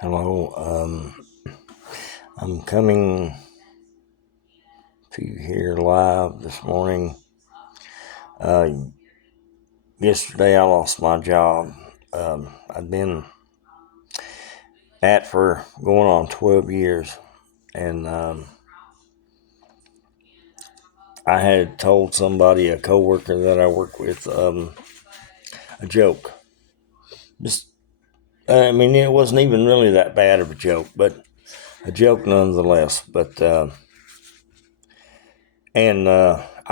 Hello. I'm coming to you here live this morning. Uh, Yesterday, I lost my job. I'd been at for going on 12 years, and I had told somebody, a coworker that I work with, a joke. Just, it wasn't even really that bad of a joke, but a joke nonetheless. I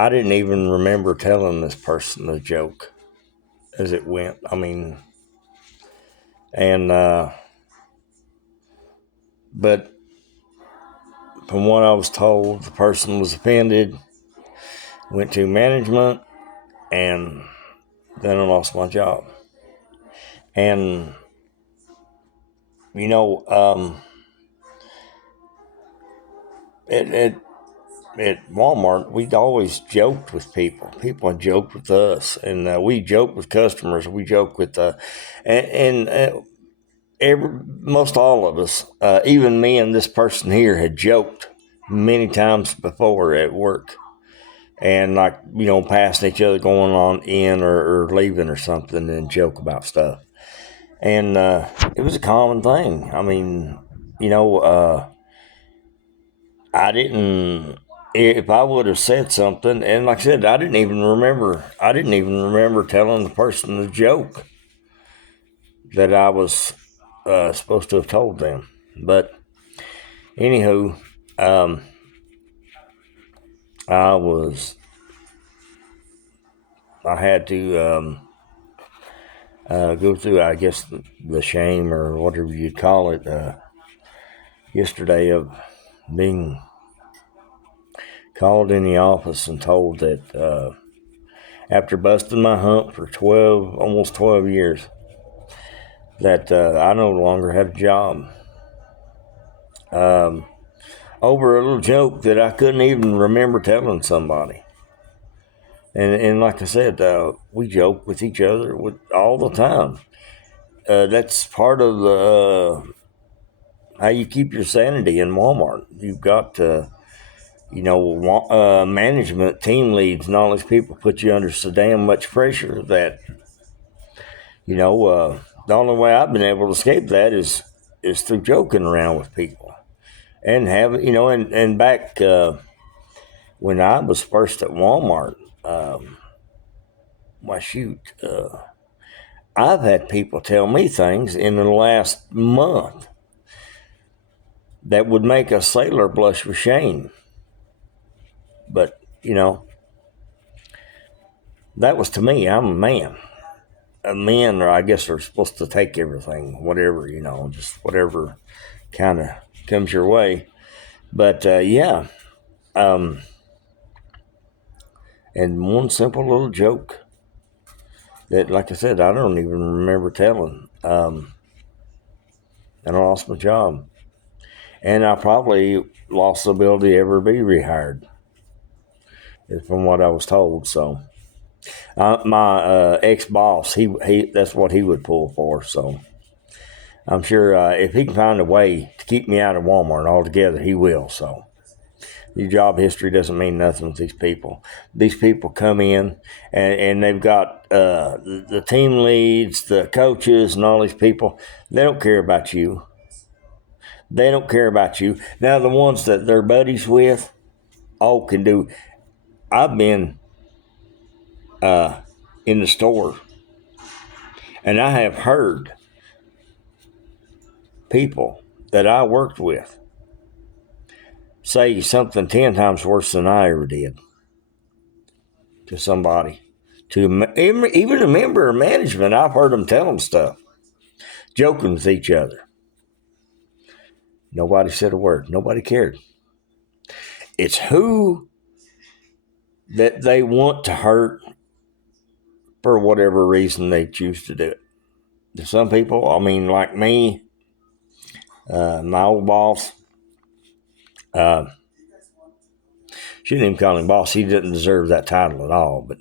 didn't even remember telling this person the joke as it went. And but from what I was told, the person was offended, went to management, and then I lost my job. And you know, at Walmart, we'd always joked with people. People had joked with us, and we joked with customers. We joked with most all of us, even me and this person here, had joked many times before at work, and passing each other going on in or leaving or something, and joke about stuff. And it was a common thing. I didn't. If I would have said something, and like I said, I didn't even remember. I didn't even remember telling the person the joke that I was supposed to have told them. But anywho, um, I was. I had to go through, I guess, the shame or whatever you'd call it, yesterday of being called in the office and told that after busting my hump for almost 12 years, that I no longer had a job. Um, Over a little joke that I couldn't even remember telling somebody. And like I said, we joke with each other all the time. That's part of the how you keep your sanity in Walmart. You've got to, management, team leads, and all these people put you under so damn much pressure that, the only way I've been able to escape that is through joking around with people and and back when I was first at Walmart, why shoot, I've had people tell me things in the last month that would make a sailor blush with shame. But, that was to me. I'm a man. Men, or I guess, are supposed to take everything, whatever, just whatever kind of comes your way. But yeah, um, and one simple little joke that, like I said, I don't even remember telling. And I lost my job, and I probably lost the ability to ever be rehired, from what I was told. So, my ex boss, he that's what he would pull for. So, I'm sure if he can find a way to keep me out of Walmart altogether, he will. So, your job history doesn't mean nothing with these people. These people come in and they've got the team leads, the coaches, and all these people. They don't care about you. They don't care about you. Now, the ones that they're buddies with, all can do. I've been in the store, and I have heard people that I worked with say something 10 times worse than I ever did to somebody. To even a member of management, I've heard them tell them stuff, joking with each other. Nobody said a word. Nobody cared. It's who that they want to hurt for whatever reason they choose to do it. To some people, like me, my old boss, uh, she didn't even call him boss. He didn't deserve that title at all. But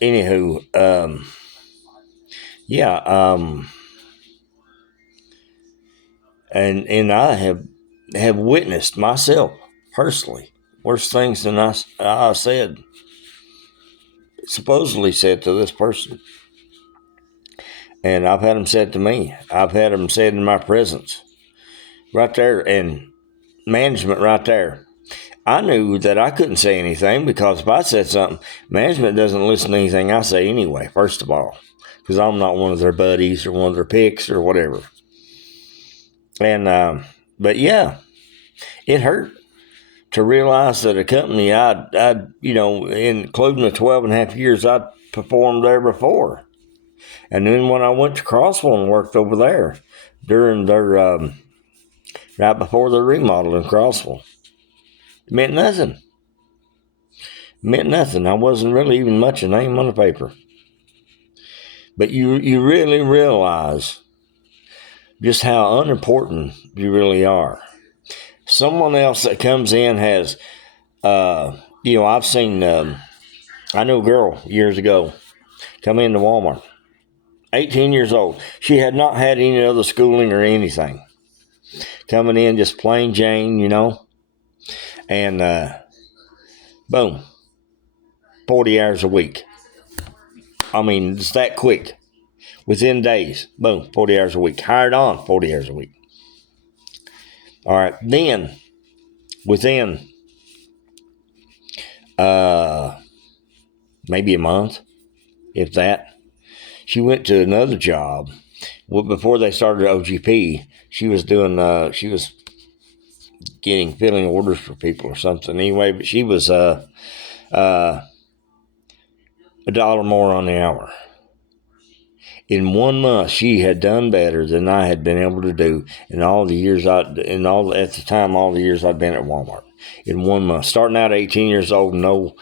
anywho, yeah, and I have witnessed myself personally worse things than I supposedly said to this person. And I've had them said to me. I've had them said in my presence. Right there, and management right there. I knew that I couldn't say anything because if I said something, management doesn't listen to anything I say anyway, first of all, because I'm not one of their buddies or one of their picks or whatever. And, but yeah, it hurt to realize that a company I'd including the 12 and a half years I'd performed there before. And then when I went to Crossville and worked over there during their, right before the remodel in Crossville, it meant nothing. I wasn't really even much a name on the paper. But you really realize just how unimportant you really are. Someone else that comes in has, I've seen, I knew a girl years ago come into Walmart, 18 years old. She had not had any other schooling or anything. Coming in just plain Jane, and boom, 40 hours a week. I mean, it's that quick. Within days, boom, 40 hours a week. Hired on 40 hours a week. All right, then within maybe a month, if that, she went to another job. Well, before they started OGP, she was filling orders for people or something anyway, but she was $1 more on the hour. In 1 month, she had done better than I had been able to do in all the years all the years I'd been at Walmart. In 1 month, starting out at 18 years old, no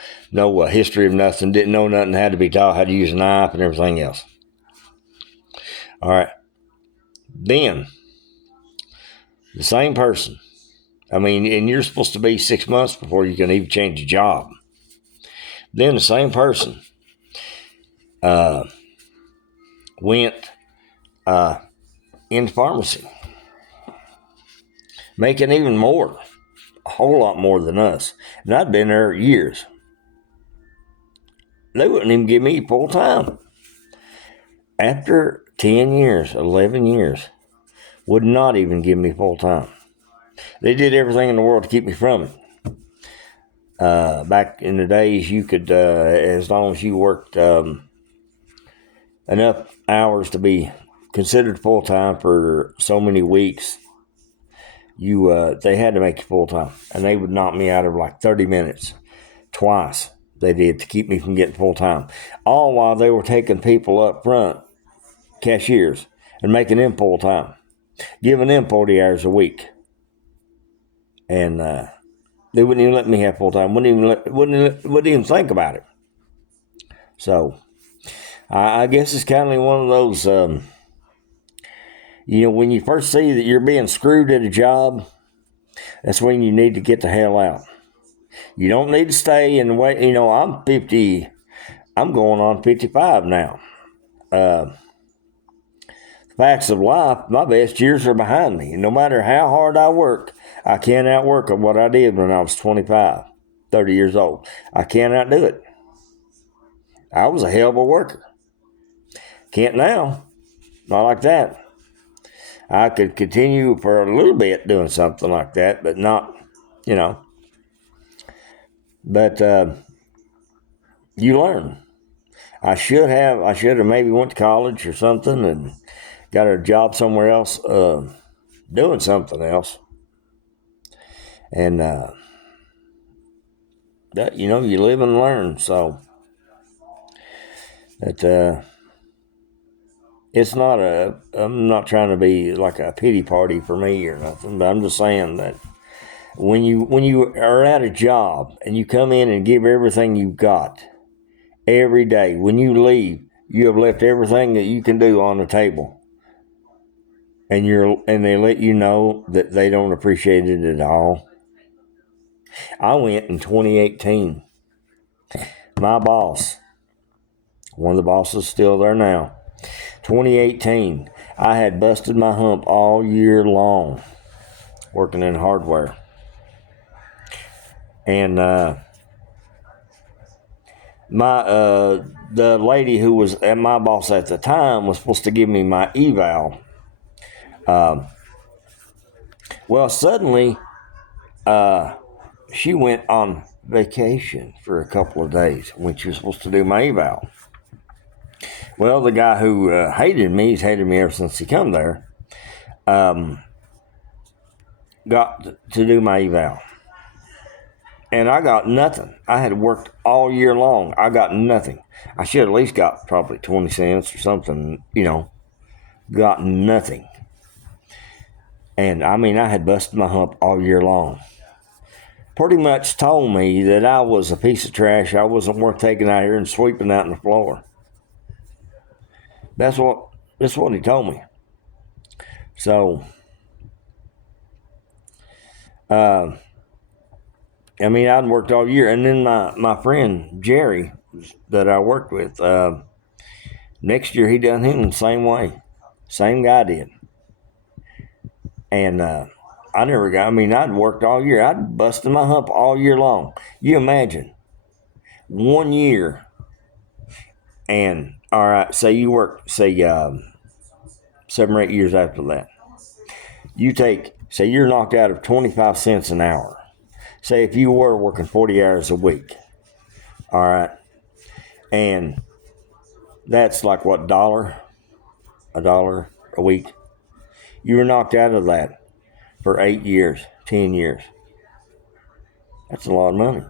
history of nothing, didn't know nothing, had to be taught how to use a knife and everything else. All right, then the same person. I mean, and you're supposed to be 6 months before you can even change a job. Then the same person went into pharmacy, making even more, a whole lot more than us. And I'd been there years. They wouldn't even give me full time. After 10 years, 11 years, would not even give me full time. They did everything in the world to keep me from it. Back in the days, you could, as long as you worked enough hours to be considered full time for so many weeks, they had to make you full time, and they would knock me out of like 30 minutes twice. They did to keep me from getting full time, all while they were taking people up front, cashiers, and making them full time, giving them 40 hours a week, and they wouldn't even let me have full time. Wouldn't even think about it. So I guess it's kind of one of those. When you first see that you're being screwed at a job, that's when you need to get the hell out. You don't need to stay and wait. I'm 50. I'm going on 55 now. Facts of life, my best years are behind me. And no matter how hard I work, I can't outwork what I did when I was 25, 30 years old. I can't outdo it. I was a hell of a worker. Can't now. Not like that. I could continue for a little bit doing something like that, but not, But you learn. I should have maybe went to college or something and got a job somewhere else, doing something else. And that you live and learn. So that it's not I'm not trying to be like a pity party for me or nothing, but I'm just saying that when you are at a job and you come in and give everything you've got every day, when you leave, you have left everything that you can do on the table, and they let you know that they don't appreciate it at all. I went in 2018. My boss, one of the bosses still there now, 2018, I had busted my hump all year long working in hardware. And the lady who was at my boss at the time was supposed to give me my eval. Well, suddenly she went on vacation for a couple of days when she was supposed to do my eval. Well, the guy who hated me, he's hated me ever since he come there, got to do my eval. And I got nothing. I had worked all year long. I got nothing. I should at least got probably 20 cents or something, got nothing. And I mean, I had busted my hump all year long. Pretty much told me that I was a piece of trash. I wasn't worth taking out here and sweeping out on the floor. That's what he told me. So, I mean, I'd worked all year. And then my friend Jerry that I worked with, next year he done him the same way. Same guy did. And I'd worked all year. I'd busted my hump all year long. You imagine 1 year. And all right, say you work, 7 or 8 years after that. Say you're knocked out of 25 cents an hour. Say if you were working 40 hours a week. All right. And that's like what, $1 a week. You were knocked out of that for 8 years, 10 years. That's a lot of money.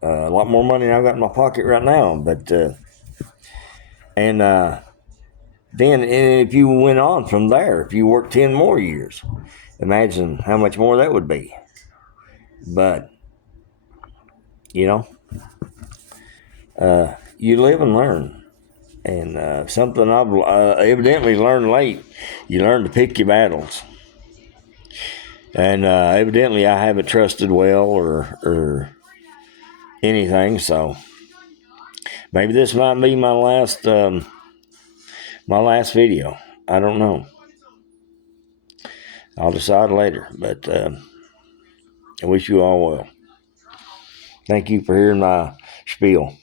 A lot more money than I've got in my pocket right now. But, then if you went on from there, if you worked 10 more years, imagine how much more that would be. But, you live and learn. And something I've evidently learned late, you learn to pick your battles. And evidently I haven't trusted well or anything, so maybe this might be my last video. I don't know. I'll decide later, but I wish you all well. Thank you for hearing my spiel.